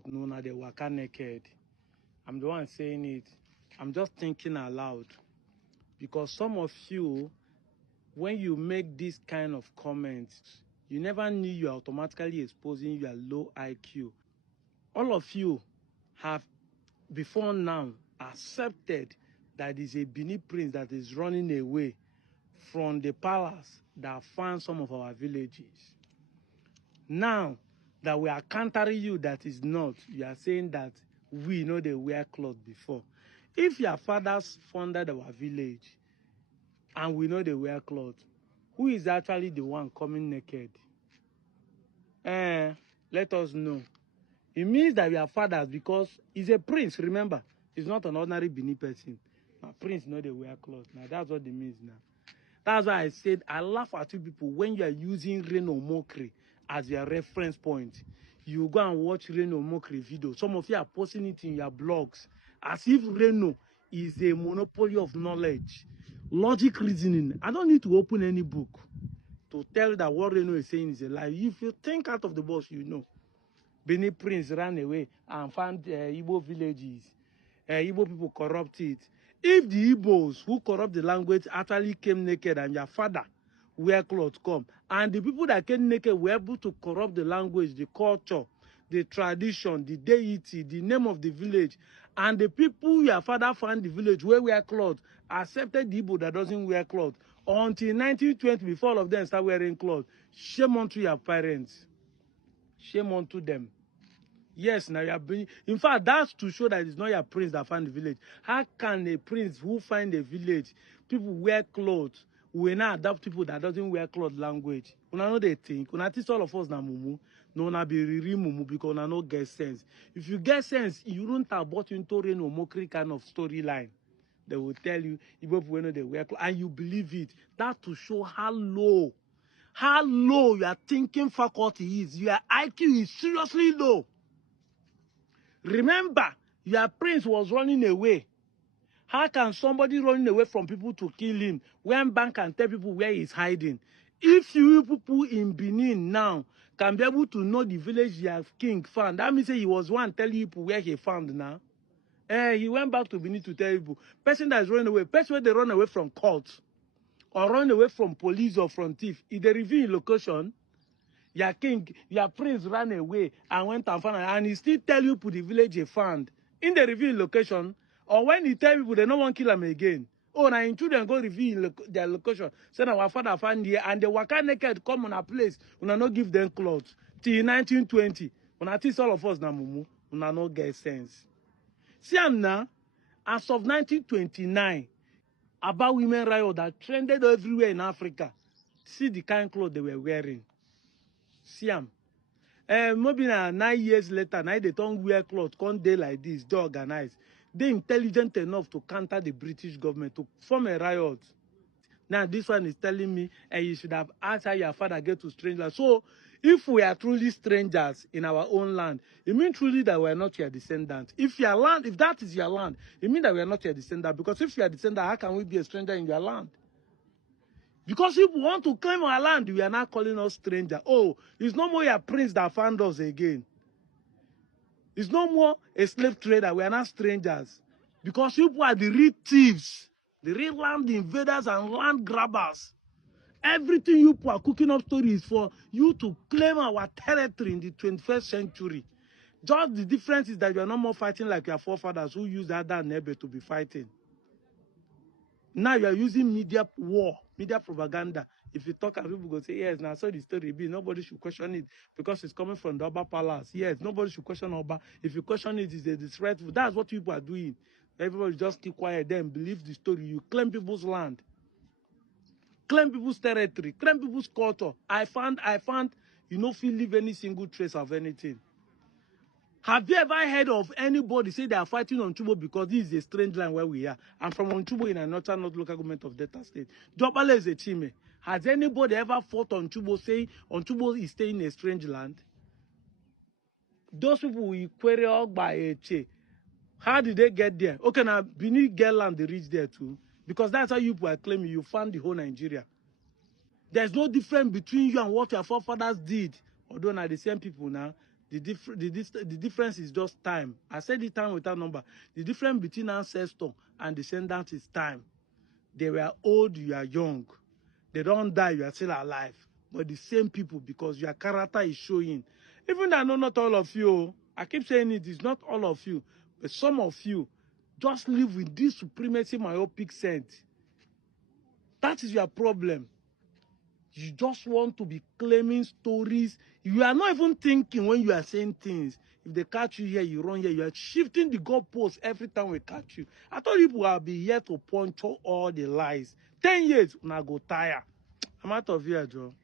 cloth, no, na they waka naked. I'm the one saying it. I'm just thinking aloud. Because some of you, when you make this kind of comments, you never knew you are automatically exposing your low IQ. All of you have, before now, accepted that is a Bini prince that is running away from the palace that found some of our villages. Now that we are countering you that is not, you are saying that we know they wear clothes before. If your fathers founded our village and we know they wear clothes, who is actually the one coming naked? Let us know. It means that we are fathers because he's a prince, remember. He's not an ordinary Bini person. Now, prince know they wear clothes. Now, that's what it means now. That's why I said I laugh at you people when you are using Reno Mokri as your reference point. You go and watch Reno Mokri video. Some of you are posting it in your blogs as if Reno is a monopoly of knowledge. Logic reasoning. I don't need to open any book to tell that what Reno is saying is a lie. If you think out of the box, you know. Bini Prince ran away and found Igbo villages. Igbo people corrupt it. If the Igbos who corrupt the language actually came naked and your father wear clothes come, and the people that came naked were able to corrupt the language, the culture, the tradition, the deity, the name of the village, and the people your father found the village where wear clothes accepted the Igbo that doesn't wear clothes until 1920 before all of them start wearing clothes. Shame unto your parents. Shame unto them. Yes, now you are being. In fact, that's to show that it's not your prince that found the village. How can a prince who find a village, people wear clothes, we now adopt people that doesn't wear clothes language? Una know they think. Una teach all of us na mumu. No, una be riri mumu because una no get sense. If you get sense, you don't have bought into Reno Mokri kind of storyline. They will tell you, Igbo people know they wear clothes, and you believe it. That to show how low your thinking faculty is. Your IQ is seriously low. Remember, your prince was running away. How can somebody running away from people to kill him when bank can tell people where he's hiding? If you people in Benin now can be able to know the village your king found, that means he was one telling people where he found now. He went back to Benin to tell people. Person that is running away, person where they run away from court or run away from police or from thief, if they reveal location, your king, your prince ran away and went and found, and he still tell you put the village he found in the reveal location, or when he tell people they don't want to kill him again. Oh, now in children go reveal their location. Say our father found here, and the waka naked come on a place. Una not give them clothes till 1920. Una teach all of us na mumu. Una no get sense. See am now, as of 1929, about women riot that trended everywhere in Africa. See the kind of clothes they were wearing. Siam. Maybe now 9 years later, now they don't wear clothes, can't day like this, they organize. They're intelligent enough to counter the British government, to form a riot. Now this one is telling me, and you should have asked how your father get to strangers. So if we are truly strangers in our own land, it means truly that we are not your descendants. If your land, if that is your land, it means that we are not your descendants. Because if you are descendant, how can we be a stranger in your land? Because if we want to claim our land, we are not calling us stranger. Oh, it's no more your prince that found us again. It's no more a slave trader. We are not strangers. Because people are the real thieves, the real land invaders and land grabbers. Everything you people are cooking up stories for you to claim our territory in the 21st century. Just the difference is that you are no more fighting like your forefathers who used Ada and Nebe to be fighting. Now you are using media war, media propaganda. If you talk and people go say, yes, now so the story be, nobody should question it because it's coming from the Oba Palace. Yes, nobody should question Oba. If you question it, it's a disrespectful. That's what people are doing. Everybody just keep quiet then, believe the story. You claim people's land, claim people's territory, claim people's culture. I found, you know, if you leave any single trace of anything. Have you ever heard of anybody say they are fighting on Chubo because this is a strange land where we are? I'm from Onchubo in a North local government of Delta State. Jobale is a chime. Has anybody ever fought on Chubo saying Onchubo is staying in a strange land? Those people will query all by a che. How did they get there? Okay, now Bini get land, they reach there too. Because that's how you people are claiming you found the whole Nigeria. There's no difference between you and what your forefathers did. Although now the same people now. The difference is just time. I said the time without number. The difference between ancestor and descendant is time. They were old, you are young. They don't die, you are still alive. But the same people, because your character is showing. Even though I know not all of you, I keep saying it's not all of you, but some of you just live with this supremacy myopic sense. That is your problem. You just want to be claiming stories. You are not even thinking when you are saying things. If they catch you here, you run here. You are shifting the goalposts every time we catch you. I thought people will be here to puncture all the lies. 10 years, now go tire. I'm out of here, Joe.